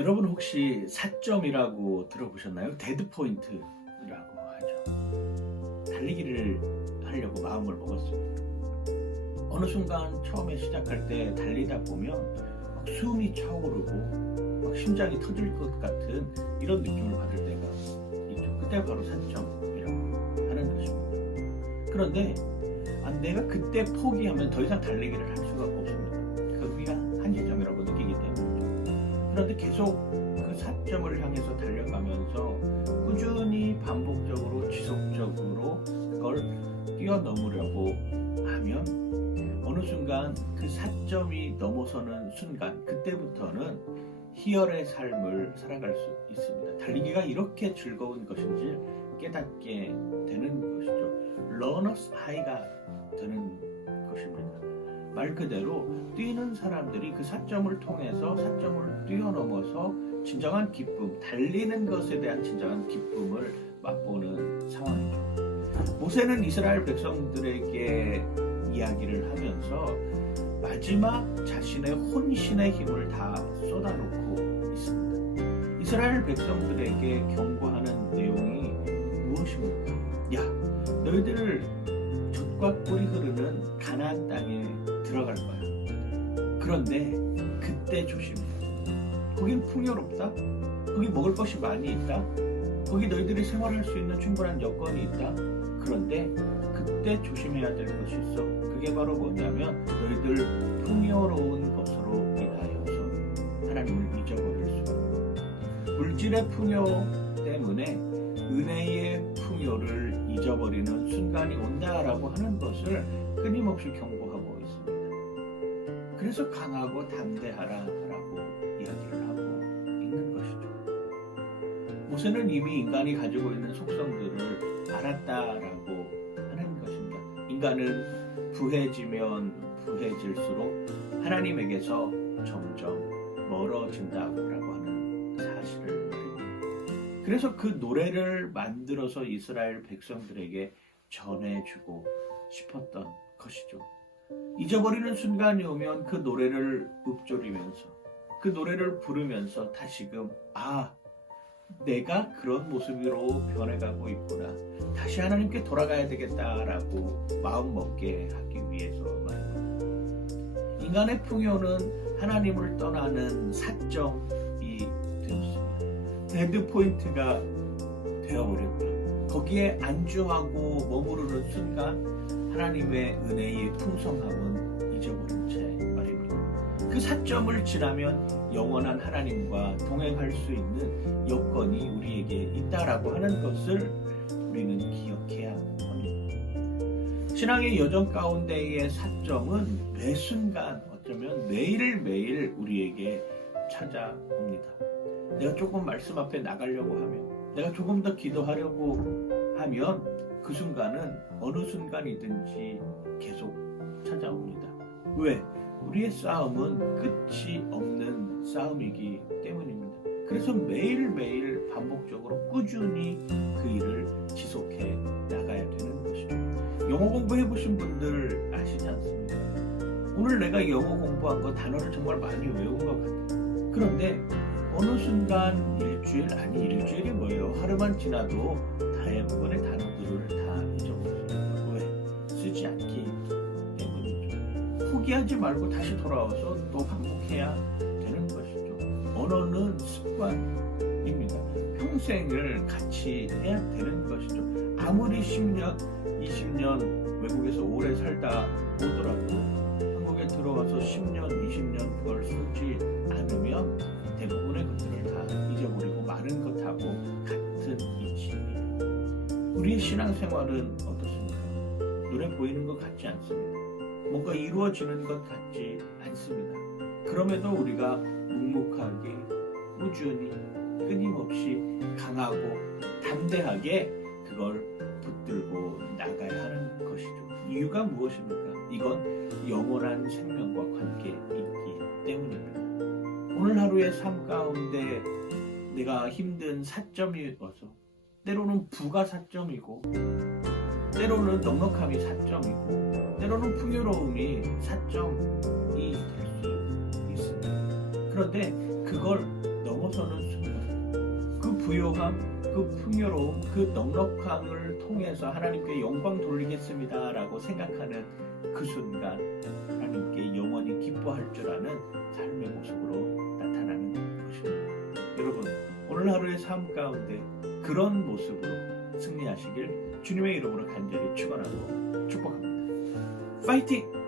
여러분 혹시 사점이라고 들어보셨나요? 데드 포인트라고 하죠. 달리기를 하려고 마음을 먹었습니다. 어느 순간 처음에 시작할 때 달리다 보면 막 숨이 차오르고 막 심장이 터질 것 같은 이런 느낌을 받을 때가 있죠. 그때 바로 사점이라고 하는 것입니다. 그런데 내가 그때 포기하면 더 이상 달리기를 할 수가 없습니다. 거기가 한계점이라고 느끼기 때문이죠. 그런데 계속 그 사점을 향해서 달려가면서 꾸준히 반복적으로 지속적으로 그걸 뛰어넘으려고 하면 어느 순간 그 사점이 넘어서는 순간, 그때부터는 희열의 삶을 살아갈 수 있습니다. 달리기가 이렇게 즐거운 것인지 깨닫게 되는 것이죠. 러너스 하이가 되는 것입니다. 말 그대로 뛰는 사람들이 그 사점을 통해서 사점을 뛰어넘어서 진정한 기쁨, 달리는 것에 대한 진정한 기쁨을 맛보는 상황이죠. 모세는 이스라엘 백성들에게 이야기를 하면서 마지막 자신의 혼신의 힘을 다 쏟아놓고 있습니다. 이스라엘 백성들에게 경고하는 내용이 무엇입니까? 야, 너희들 젖과 꿀이 흐르는 가나안 땅에 들어갈 거야. 그런데 그때 조심해. 거긴 풍요롭다. 거기 먹을 것이 많이 있다. 거기 너희들이 생활할 수 있는 충분한 여건이 있다. 그런데 그때 조심해야 될 것이 있어. 그게 바로 뭐냐면 너희들 풍요로운 것으로 인하여서 하나님을 잊어버릴 수가 있다. 물질의 풍요 때문에 은혜의 풍요를 잊어버리는 순간이 온다라고 하는 것을 끊임없이 경고하고 있습니다. 그래서 강하고 담대하라라고 이야기를 하고 있는 것이죠. 모세는 이미 인간이 가지고 있는 속성들을 알았다라고 하는 것입니다. 인간은 부해지면 부해질수록 하나님에게서 점점 멀어진다고 하는 사실을 말입니다. 그래서 그 노래를 만들어서 이스라엘 백성들에게 전해주고 싶었던 것이죠. 잊어버리는 순간이 오면 그 노래를 읊조리면서 그 노래를 부르면서 다시금 내가 그런 모습으로 변해가고 있구나. 다시 하나님께 돌아가야 되겠다라고 마음먹게 하기 위해서 말입니다. 인간의 풍요는 하나님을 떠나는 사점이 되었습니다. 데드 포인트가 되어버렸다. 거기에 안주하고 머무르는 순간 하나님의 은혜의 풍성함은 잊어버린 채 말입니다. 그 사점을 지나면 영원한 하나님과 동행할 수 있는 여건이 우리에게 있다라고 하는 것을 우리는 기억해야 합니다. 신앙의 여정 가운데의 사점은 매 순간 어쩌면 매일매일 우리에게 찾아옵니다. 내가 조금 말씀 앞에 나가려고 하면, 내가 조금 더 기도하려고 하면 그 순간은 어느 순간이든지 계속 찾아옵니다. 왜? 우리의 싸움은 끝이 없는 싸움이기 때문입니다. 그래서 매일매일 반복적으로 꾸준히 그 일을 지속해 나가야 되는 것이죠. 영어 공부해보신 분들 아시지 않습니까? 오늘 내가 영어 공부한 거 단어를 정말 많이 외운 것 같아요. 그런데 어느 순간 일주일이 뭐예요? 하루만 지나도 대부분의 단어들을 다 잊어버립니다. 왜? 쓰지 않기 때문이죠. 포기하지 말고 다시 돌아와서 또 반복해야 되는 것이죠. 언어는 습관입니다. 평생을 같이 해야 되는 것이죠. 아무리 10년, 20년 외국에서 오래 살다 오더라도 한국에 들어와서 10년, 20년 그걸 쓰지 않으면 대부분의 것들을 다 잊어버리고 많은 것하고 같은 이치입니다. 우리의 신앙생활은 어떻습니까? 눈에 보이는 것 같지 않습니다. 뭔가 이루어지는 것 같지 않습니다. 그럼에도 우리가 묵묵하게 꾸준히 끊임없이 강하고 담대하게 그걸 붙들고 나가야 하는 것이죠. 이유가 무엇입니까? 이건 영원한 생명과 관계 있기 때문입니다. 오늘 하루의 삶 가운데 내가 힘든 사점이 와서 때로는 부가 사점이고 때로는 넉넉함이 사점이고 때로는 풍요로움이 사점이 될 수 있습니다. 그런데 그걸 넘어서는 순간 그 부요함, 그 풍요로움, 그 넉넉함을 통해서 하나님께 영광 돌리겠습니다라고 생각하는 그 순간 하나님께 영원히 기뻐할 줄 아는 삶의 모습으로 나타나는 것입니다. 여러분, 오늘 하루의 삶 가운데 그런 모습으로 승리하시길 주님의 이름으로 간절히 축원하고 축복합니다. 파이팅!